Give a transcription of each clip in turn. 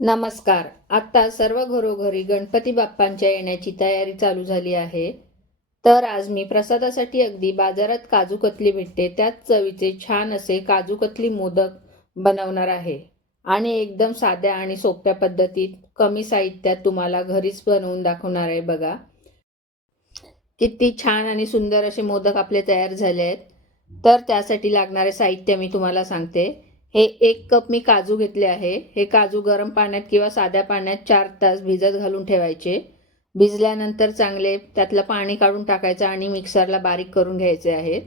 नमस्कार. आत्ता सर्व घरोघरी गणपती बाप्पांच्या येण्याची तयारी चालू झाली आहे. तर आज मी प्रसादासाठी अगदी बाजारात काजू कतली भेटते. त्याच चवीचे छान असे काजू कतली मोदक बनवणार आहे. आणि एकदम साध्या आणि सोप्या पद्धतीत कमी साहित्यात तुम्हाला घरीच बनवून दाखवणार आहे बघा. किती छान आणि सुंदर असे मोदक आपले तयार झाले आहेत. तर त्यासाठी लागणारे साहित्य मी तुम्हाला सांगते. हे एक कप मी काजू घेतले आहे. हे काजू गरम पाण्यात किंवा साध्या पाण्यात चार तास भिजत घालून ठेवायचे. भिजल्यानंतर चांगले त्यातलं पाणी काढून टाकायचं आणि मिक्सरला बारीक करून घ्यायचे आहेत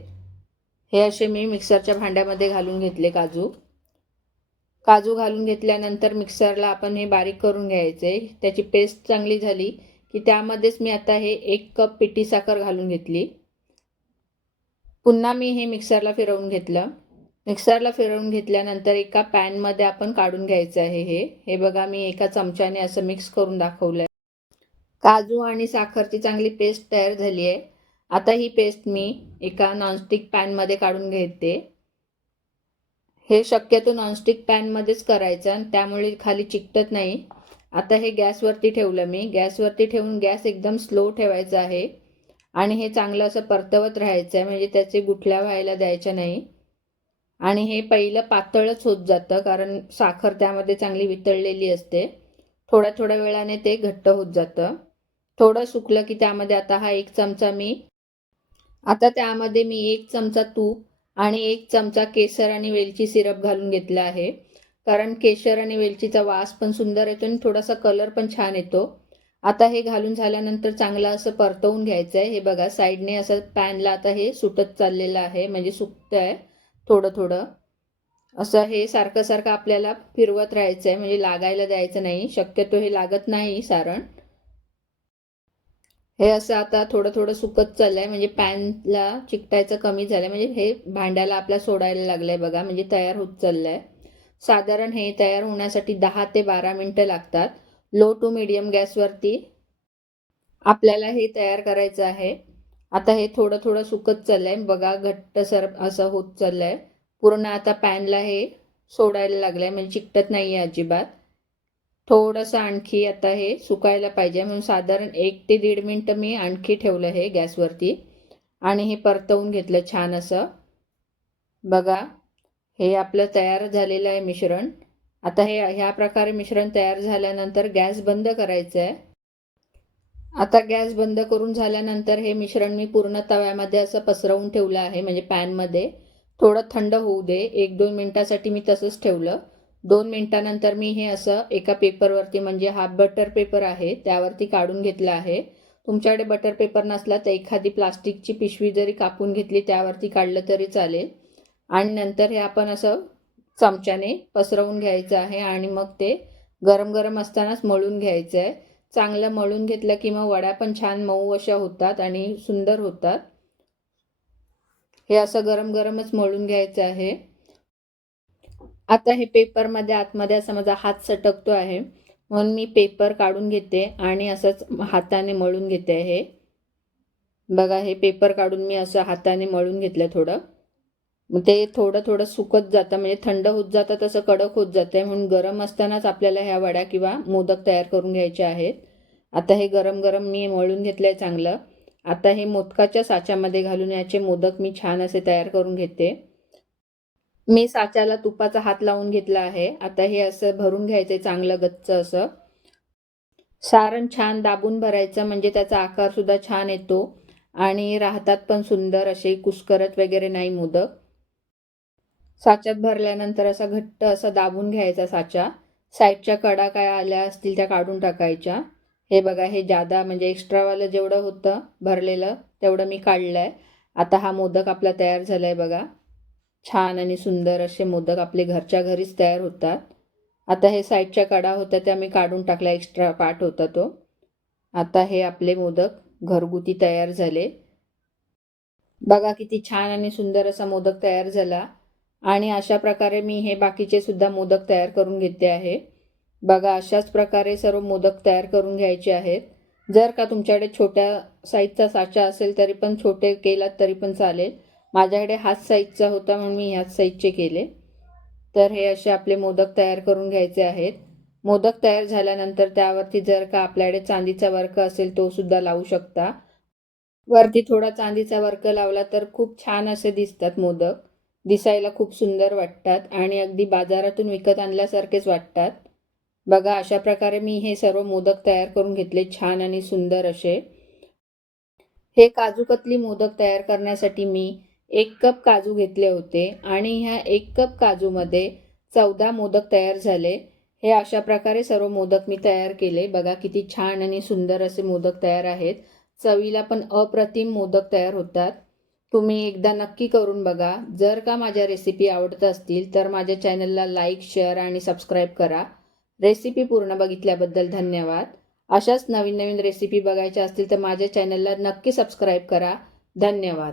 हे असे मी मिक्सरच्या भांड्यामध्ये घालून घेतले काजू. काजू घालून घेतल्यानंतर मिक्सरला आपण हे बारीक करून घ्यायचे. त्याची पेस्ट चांगली झाली की त्यामध्येच मी आता हे एक कप पिठी साखर घालून घेतली. पुन्हा मी हे मिक्सरला फिरवून घेतलं. मिक्सरला फिरवून घेतल्यानंतर एका पॅनमध्ये आपण काढून घ्यायचं आहे हे. हे बघा मी एका चमच्याने असं मिक्स करून दाखवलं काजू आणि साखरची चांगली पेस्ट तयार झाली आहे. आता ही पेस्ट मी एका नॉनस्टिक पॅनमध्ये काढून घेते. हे शक्यतो नॉनस्टिक पॅनमध्येच करायचं आणि त्यामुळे खाली चिकटत नाही. आता हे गॅसवरती ठेवलं मी. गॅसवरती ठेवून गॅस एकदम स्लो ठेवायचा आहे. आणि हे चांगलं असं परतवत राहायचं आहे. म्हणजे त्याचे गुठल्या व्हायला द्यायच्या नाही. आणि हे पहिलं पातळच होत जातं कारण साखर त्यामध्ये चांगली वितळलेली असते. थोड्या थोड्या वेळाने ते घट्ट होत जातं. थोडं सुकलं की त्यामध्ये आता हा एक चमचा मी आता त्यामध्ये मी एक चमचा तूप आणि एक चमचा केसर आणि वेलची सिरप घालून घेतला आहे. कारण केशर आणि वेलचीचा वास पण सुंदर येतो आणि थोडासा कलर पण छान येतो. आता हे घालून झाल्यानंतर चांगलं असं परतवून घ्यायचं आहे हे बघा साईडने असं पॅनला आता हे सुटत चाललेलं आहे म्हणजे सुकतं आहे थोडं थोडं असं हे सारखं सारखं आपल्याला फिरवत राहायचं आहे म्हणजे लागायला द्यायचं नाही. शक्यतो हे लागत नाही सारण. हे असं आता थोडं थोडं सुकत चाललं आहे म्हणजे पॅनला चिकटायचं कमी झालं म्हणजे हे भांड्याला आपल्या सोडायला लागलं आहे बघा म्हणजे तयार होत चाललं आहे साधारण हे तयार होण्यासाठी दहा ते बारा मिनटं लागतात. लो टू मिडियम गॅसवरती आपल्याला हे तयार करायचं आहे. आता हे थोडं थोडं सुकत चाललं आहे बघा घट्ट सर असं होत चाललं आहे पूर्ण आता पॅनला हे सोडायला लागलं आहे म्हणजे चिकटत नाही आहे अजिबात. थोडंसं आणखी आता हे सुकायला पाहिजे. म्हणून साधारण एक ते दीड मिनटं मी आणखी ठेवलं हे गॅसवरती. आणि हे परतवून घेतलं छान असं. बघा हे आपलं तयार झालेलं आहे मिश्रण. आता हे ह्या प्रकारे मिश्रण तयार झाल्यानंतर गॅस बंद करायचं आहे आता गॅस बंद करून झाल्यानंतर हे मिश्रण मी पूर्ण तव्यामध्ये असं पसरवून ठेवलं आहे म्हणजे पॅनमध्ये. थोडं थंड होऊ दे एक दोन मिनटासाठी मी तसंच ठेवलं. दोन मिनटानंतर मी हे असं एका पेपरवरती म्हणजे हा बटर पेपर आहे त्यावरती काढून घेतलं आहे. तुमच्याकडे बटर पेपर नसला तर एखादी प्लास्टिकची पिशवी जरी कापून घेतली त्यावरती काढलं तरी चालेल. आणि नंतर हे आपण असं चमच्याने पसरवून घ्यायचं आहे आणि मग ते गरम गरम असतानाच मळून घ्यायचं आहे चांगलं मळून घेतलं की मग वड्या पण छान मऊ अशा होतात आणि सुंदर होतात. हे असं गरम गरमच मळून घ्यायचं आहे. आता हे पेपरमध्ये आतमध्ये असं माझा हात सटकतो आहे. म्हणून मी पेपर काढून घेते आणि असंच हाताने मळून घेते हे. बघा हे पेपर काढून मी असं हाताने मळून घेतलं थोडं. मग ते थोडं थोडं सुकत जातं म्हणजे थंड होत जातं तसं कडक होत जातं म्हणून गरम असतानाच आपल्याला ह्या वड्या किंवा मोदक तयार करून घ्यायचे आहेत. आता हे गरम गरम मी मळून घेतलं आहे चांगलं. आता हे मोदकाच्या साच्यामध्ये घालून याचे मोदक मी छान असे तयार करून घेते. मी साच्याला तुपाचा हात लावून घेतला आहे. आता हे असं भरून घ्यायचं चांगलं गच्च असं. सारण छान दाबून भरायचं म्हणजे त्याचा आकारसुद्धा छान येतो. आणि राहतात पण सुंदर असे कुस्करत वगैरे नाही मोदक. साच्यात भरल्यानंतर असा घट्ट असा दाबून घ्यायचा साचा. साईडच्या कडा काय आल्या असतील त्या काढून टाकायच्या. हे बघा हे जादा म्हणजे एक्स्ट्रावालं जेवढं होतं भरलेलं तेवढं मी काढलं आहे आता हा मोदक आपला तयार झाला आहे बघा. छान आणि सुंदर असे मोदक आपले घरच्या घरीच तयार होतात. आता हे साईडच्या कडा होत्या त्या मी काढून टाकल्या एक्स्ट्रा पार्ट होता तो. आता हे आपले मोदक घरगुती तयार झाले. बघा किती छान आणि सुंदर असा मोदक तयार झाला. आणि अशा प्रकारे मी हे बाकीचे सुद्धा मोदक तयार करून घेते आहे. बघा अशाच प्रकारे सर्व मोदक तयार करून घ्यायचे आहेत. जर का तुमच्याकडे छोट्या साईजचा साचा असेल तरी पण छोटे केलात तरी पण चालेल. माझ्याकडे हाच साईजचा होता म्हणून मी ह्याच साईजचे केले. तर हे असे आपले मोदक तयार करून घ्यायचे आहेत. मोदक तयार झाल्यानंतर त्यावरती जर का आपल्याकडे चांदीचा वर्क असेल तो सुद्धा लावू शकता. वरती थोडा चांदीचा वर्क लावला तर खूप छान असे दिसतात मोदक. दिसायला खूप सुंदर वाटतात आणि अगदी बाजारातून विकत आणल्यासारखेच वाटतात. बघा अशा प्रकारे मी हे सर्व मोदक तयार करून घेतले छान आणि सुंदर असे. हे काजूकतली मोदक तयार करण्यासाठी मी एक कप काजू घेतले होते आणि ह्या एक कप काजूमध्ये चौदा मोदक तयार झाले. हे अशा प्रकारे सर्व मोदक मी तयार केले. बघा किती छान आणि सुंदर असे मोदक तयार आहेत. चवीला पण अप्रतिम मोदक तयार होतात. तुम्ही एकदा नक्की करून बघा. जर का माझ्या रेसिपी आवडत असतील तर माझ्या चॅनलला लाईक शेअर आणि सबस्क्राईब करा. रेसिपी पूर्ण बघितल्याबद्दल धन्यवाद. अशाच नवीन नवीन रेसिपी बघायच्या असतील तर माझ्या चॅनलला नक्की सबस्क्राईब करा. धन्यवाद.